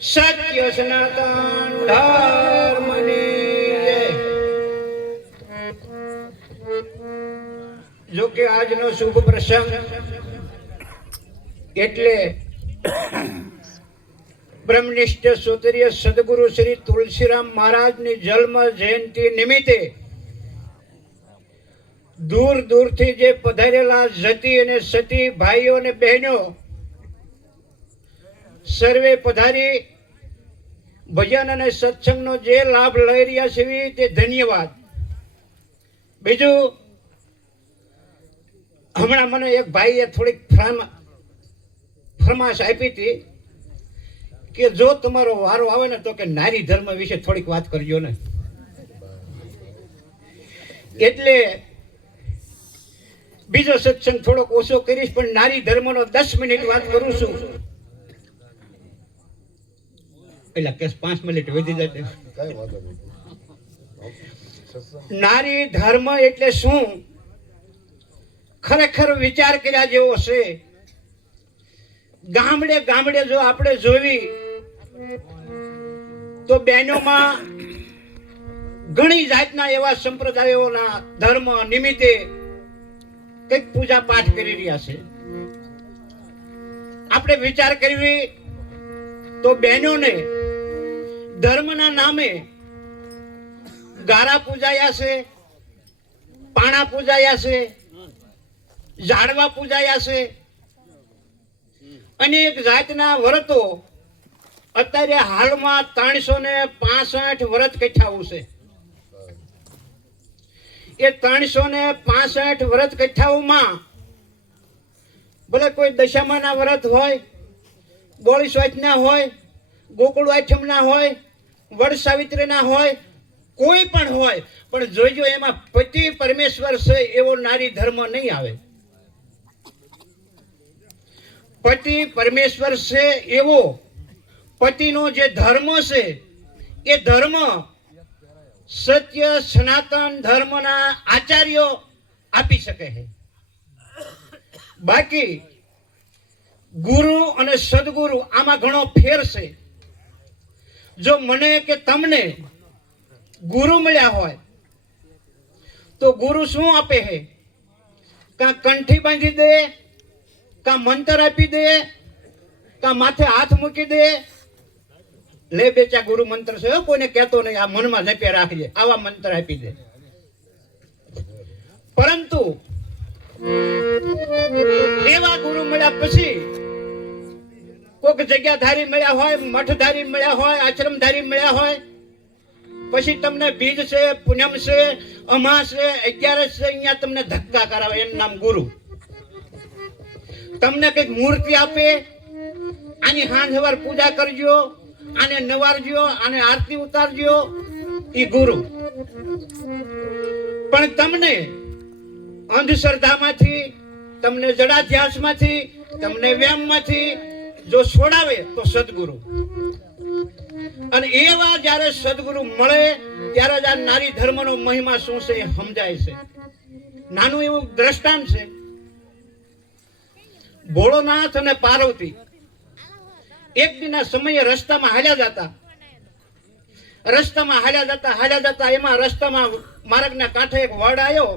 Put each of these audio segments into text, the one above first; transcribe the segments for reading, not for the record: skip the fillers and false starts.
સત્ય સનાતન ધર્મની જય. જો કે આજનો શુભ પ્રસંગ એટલે બ્રહ્મનિષ્ઠ સુતરીય સદગુરુ શ્રી તુલસીરામ મહારાજની જન્મ જયંતિ નિમિત્તે દૂર દૂરથી જે પધારેલા જતી અને સતી ભાઈઓ અને બહેનો સર્વે પધારી ભજન અને સત્સંગનો જે લાભ લઈ રહ્યા છે તે ધન્યવાદ. બીજું, હમણાં મને એક ભાઈએ થોડીક ફરમાશ આપી હતી કે જો તમારો વારો આવે ને તો કે નારી ધર્મ વિશે થોડીક વાત કરજો ને. એટલે બીજો સત્સંગ થોડોક ઓછો કરીશ, પણ નારી ધર્મનો 10 મિનિટ વાત કરું છું. એટલે કે 5 મિનિટ વધી જાય. નારી ધર્મ એટલે શું, ખરેખર વિચાર કર્યા જેવો છે. ગામડે ગામડે જો આપણે જોવી તો બહેનોમાં ઘણી જાતના એવા સંપ્રદાયોના ધર્મ નિમિત્તે કંઈક પૂજા પાઠ કરી રહ્યા છે. આપણે વિચાર કરવી તો બહેનોને ધર્મના નામે ગારા પૂજાયા છે, પાણા પૂજાયા છે, ઝાડવા પૂજાયા છે, અનેક જાતના વ્રતો અત્યારે હાલમાં 365 વ્રત કથાઓ છે. એ 365 વ્રત કથાઓમાં ભલે કોઈ દશામાના વ્રત હોય, બોળી સ્વાચના હોય, ગોકુળ આઠમના હોય, વડ સાવિત્રીના હોય, કોઈ પણ હોય, પણ જોઈજો એમાં પતિ પરમેશ્વર છે એવો નારી ધર્મ નહીં આવે. પતિ પરમેશ્વર છે એવો પતિનો જે ધર્મ છે એ ધર્મ સત્ય સનાતન ધર્મના આચાર્યો આપી શકે છે. બાકી ગુરુ અને સદગુરુ આમાં ઘણો ફેર છે. જો મને કે તમને ગુરુ મળ્યા હોય તો ગુરુ શું આપે છે? કાં કંઠી બાંધી દે, કાં મંત્ર આપી દે, કાં માથે હાથ મૂકી દે. લે બેચા ગુરુ મંત્ર છે, કોઈને કહેતો નહીં, આ મનમાં જપે રાખજે, આવા મંત્ર આપી દે. પરંતુ એવા ગુરુ મળ્યા પછી કોઈક જગ્યાધારી મળ્યા હોય, મઠધારી મળ્યા હોય, આશ્રમધારી મળ્યા હોય, પછી તમને બીજ છે, પૂનમ છે, અમાસ છે, 11 છે, અહીંયા તમને ધક્કા કરાવે. એનું નામ ગુરુ. તમને કઈક મૂર્તિ આપે, આની સાંજ સવાર પૂજા કરજો, આને નવારજો, આને આરતી ઉતારજો, એ ગુરુ. પણ તમને અંધશ્રદ્ધામાંથી, તમને જડાધ્યાસમાંથી, તમને વ્યામમાંથી જો છોડાવે તો સદગુરુ. અને એવા જ્યારે સદગુરુ મળે ત્યારે જ આ નારી ધર્મનો મહિમા શું છે એ સમજાય છે. નાનું એવું દ્રષ્ટાંત છે. ભોળોનાથ અને પાર્વતી એક દિનના સમયે રસ્તામાં હાલ્યા જતા એમાં રસ્તામાં માર્ગના કાંઠે એક વડ આવ્યો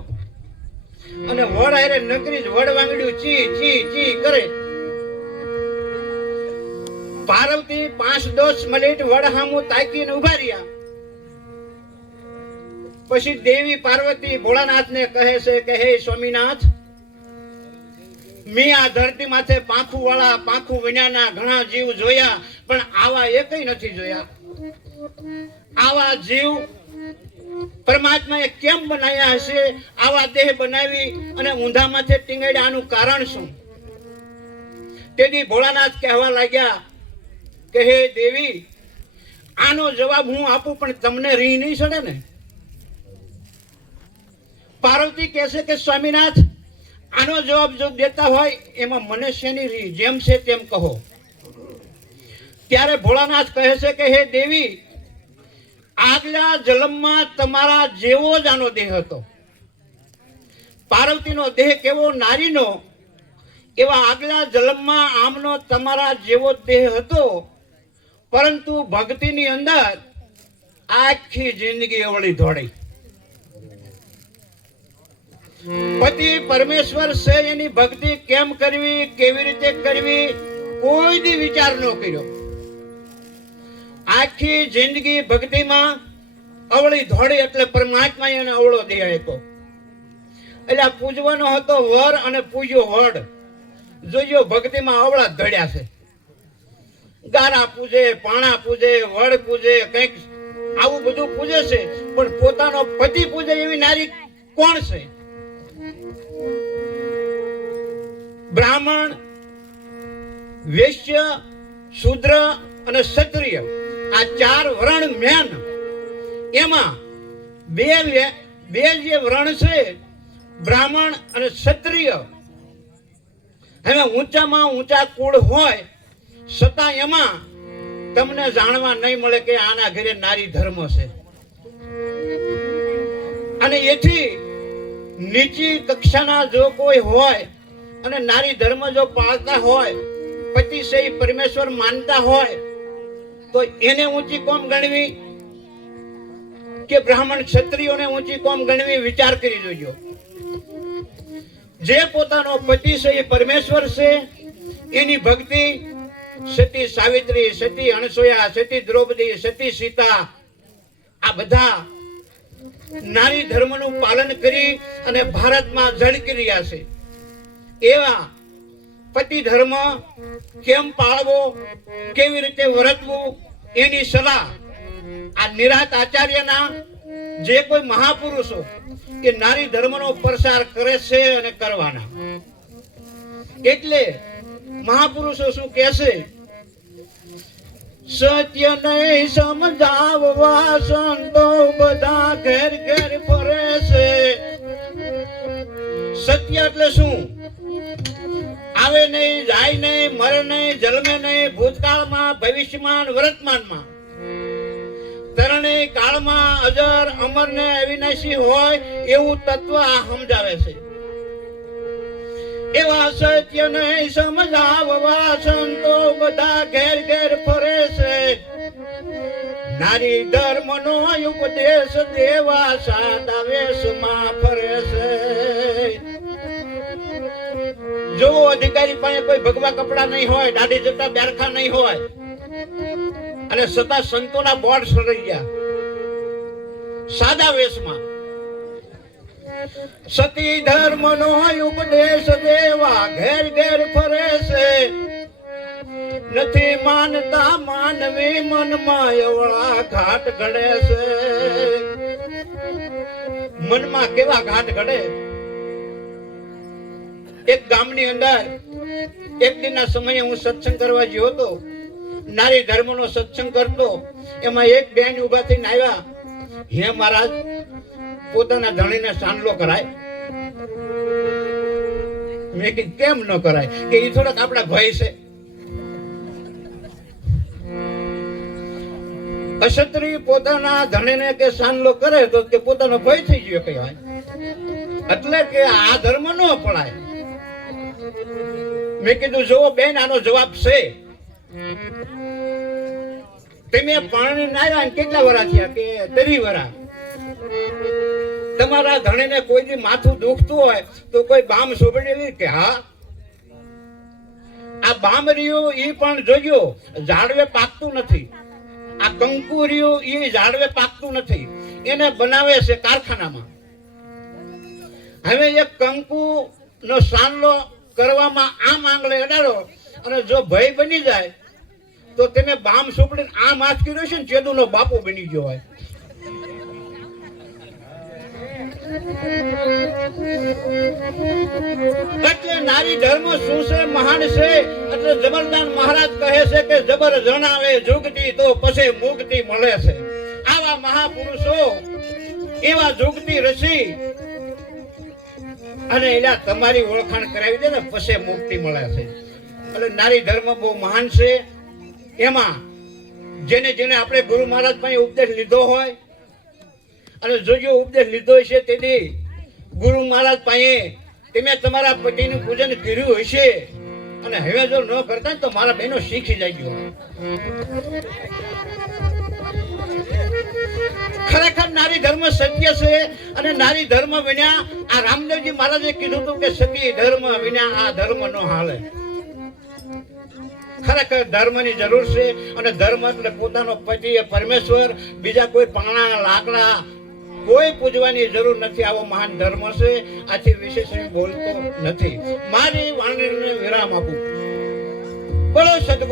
અને વડ હારે નકરી જ વડ વાંગડ્યું ચી ચી ચી કરે. પાર્વતી 5-10 મિનિટ વડ સામું તાકીને ઉભા રહ્યા. પછી દેવી પાર્વતી ભોળાનાથને કહે છે કે હે સ્વામીનાથ, મેં આ ધરતી માથે પાંખું વાળા, પાંખું વિનાના ઘણા જીવ જોયા, પણ આવા એકય નથી જોયા. આવા જીવ પરમાત્માએ કેમ બનાવ્યા હશે? આવા દેહ બનાવી અને ઊંધા માથે ટીંગાડ્યા, આનું કારણ શું? તેથી ભોળાનાથ કહેવા લાગ્યા કે હે દેવી, આનો જવાબ હું આપું પણ તમને રીહ નહીં ચડે ને. પાર્વતી કહેશે કે સ્વામીનાથ, આનો જવાબ જો દેતા હોય એમાં મને શેની રીહ, જેમ છે તેમ કહો. ત્યારે ભોળાનાથ કહે છે કે હે દેવી, આગલા જન્મમાં તમારા જેવો જ આનો દેહ હતો. પાર્વતીનો દેહ કેવો નારીનો, એવા આગલા જન્મમાં આમનો તમારા જેવો દેહ હતો, પરંતુ ભક્તિની અંદર આખી જિંદગી અવળી ધોળી. પતિ પરમેશ્વર છે એની ભક્તિ કેમ કરવી, કેવી રીતે કરવી, કોઈ દી વિચાર ન કર્યો. આખી જિંદગી ભક્તિમાં અવળી ધોળી એટલે પરમાત્મા એને અવળો દે આપ્યો. એટલે પૂજવાનો હતો વર અને પૂજ્યો વડ. જોજો ભક્તિમાં અવળા ધડ્યા છે. ગારા પૂજે, પાણા પૂજે, વડ પૂજે, કંઈક આવું બધું પૂજે છે, પણ પોતાનો પતિ પૂજે એવી નારી કોણ છે? બ્રાહ્મણ, વૈશ્ય, શૂદ્ર અને ક્ષત્રિય આ 4 વર્ણ મેન. એમાં બે જે વર્ણ છે બ્રાહ્મણ અને ક્ષત્રિય, હવે ઊંચામાં ઊંચા કુળ હોય છતાં એમાં તમને જાણવા નહીં મળે કે આના ઘરે નારી ધર્મ છે. અને એથી નીચી કક્ષાના જો કોઈ હોય અને નારી ધર્મ જો પાળતા હોય, પતિ છે પરમેશ્વર માનતા હોય, તો એને ઊંચી કોમ ગણવી કે બ્રાહ્મણ ક્ષત્રિયોને ઊંચી કોમ ગણવી? વિચાર કરી જોજો. જે પોતાનો પતિ છે એ પરમેશ્વર છે, એની ભક્તિ સતી સાવિત્રી, સતી અનસૂયા, સતી દ્રૌપદી, સતી સીતા આ બધા નારી ધર્મનું પાલન કરી અને ભારતમાં ઝળકી રહ્યા છે. એવા પતિ ધર્મ કેમ પાળવો, કેવી રીતે વર્તવું, એની સલાહ આ નિરાત આચાર્યના જે કોઈ મહાપુરુષો એ નારી ધર્મનો પ્રસાર કરે છે અને કરવાના. એટલે મહાપુરુષો શું કહે છે? સત્ય નહીં સમજાવવા સંતો બધા ઘેર ઘેર ફરે છે. સત્ય એટલે શું? આવે નહીં, જાય નહીં, મરે નહીં, જન્મે નહીં, ભૂતકાળમાં, ભવિષ્યમાં, વર્તમાનમાં, તરણેય કાળમાં અજર અમર ને અવિનાશી હોય એવું તત્વ આ સમજાવે છે. એવા સત્ય નહીં સમજાવવા સંતો બધા ઘેર ઘેર ફરે છે. નારી ધર્મનો ઉપદેશ દેવા સાદા વેશમાં ફરે છે. જો અધિકારી પાસે કોઈ ભગવા કપડા નહીં હોય, દાઢી જતા બેરખા નહીં હોય, અને સદા સંતોના બોર્ડ સરાઈ ગયા સાદા વેશમાં. સતી ધર્મનો ઉપદેશ દેવા ઘેર ઘેર ફરે છે. નથી માનતા માનવી મનમાં એવળા ઘાટ ઘડે છે. મનમાં કેવા ઘાટ ઘડે? એક ગામની અંદર એક દિનના સમયે હું સત્સંગ કરવા ગયો હતો. નારી ધર્મનો સત્સંગ કરતો. એમાં એક બેન ઉભા થઈને આવ્યા, હે મહારાજ, પોતાના ધણીને સાંડલો કરાય? મેં કીધું કેમ ન કરાય? કે એ થોડાક આપણા ભય છે. અક્ષત્રિય પોતાના ધણીને કે સાંડલો કરે તો કે પોતાનો ભય થઈ ગયો કહેવાય. એટલે કે આ ધર્મ ન પડાય. મેં કીધું જો બેન, આનો જવાબ છે. તમે પાણી નાર્યા કેટલા વરા થયા? કે 30 વરા. તમારા ધણીને કોઈ દી માથું દુખતું હોય તો કોઈ બામ સોબડેલી? કે હા. આ બામ રહ્યું એ પણ જોજો ઝાડવે પાકતું નથી. આ કંકુ રહ્યું એ ઝાડવે પાકતું નથી, એને બનાવે છે કારખાનામાં. હવે એક કંકુ નો સાંડલો કરવામાં આમ આંગળે અડાડો અને જો ભય બની જાય તો તેને બામ સોપડીને આમ હાથ કર્યો છે ને, ચેદુનો બાપો બની ગયો હોય. એટલે નારી ધર્મ શું છે, મહાન છે. એટલે જબરદાન મહારાજ કહે છે કે જબર જણાવે જુગતી તો પછી મુક્તિ મળે છે. આવા મહાપુરુષો, એવા જુગતી ઋષિ, અને એના તમારી ઓળખાણ કરાવી દે ને પછી મુક્તિ મળે છે. એટલે નારી ધર્મ બહુ મહાન છે. એમાં જેને જેને આપણે ગુરુ મહારાજ પાસે ઉપદેશ લીધો હોય, અને જો ઉપદેશ લીધો હશે તેથી ગુરુ મહારાજ પાસે તમે તમારા પતિનું પૂજન કર્યું હશે, અને હવે જો ન કરતા ને તો મારા બહેનો શીખી જાય. ખરેખર નારી ધર્મ સત્ય છે અને નારી ધર્મ વિના આ રામદેવજી મહારાજે કીધું હતું કે સતી ધર્મ વિના આ ધર્મ નો હાલે. ખરેખર ધર્મની જરૂર છે અને ધર્મ એટલે પોતાનો પતિ પરમેશ્વર, બીજા કોઈ પાણા લાકડા કોઈ પૂજવાની જરૂર નથી. આવો મહાન ધર્મ છે. આથી વિશેષ બોલતો નથી. મારી વાણીને વિરામ આપું. બોલો સદગુરુ.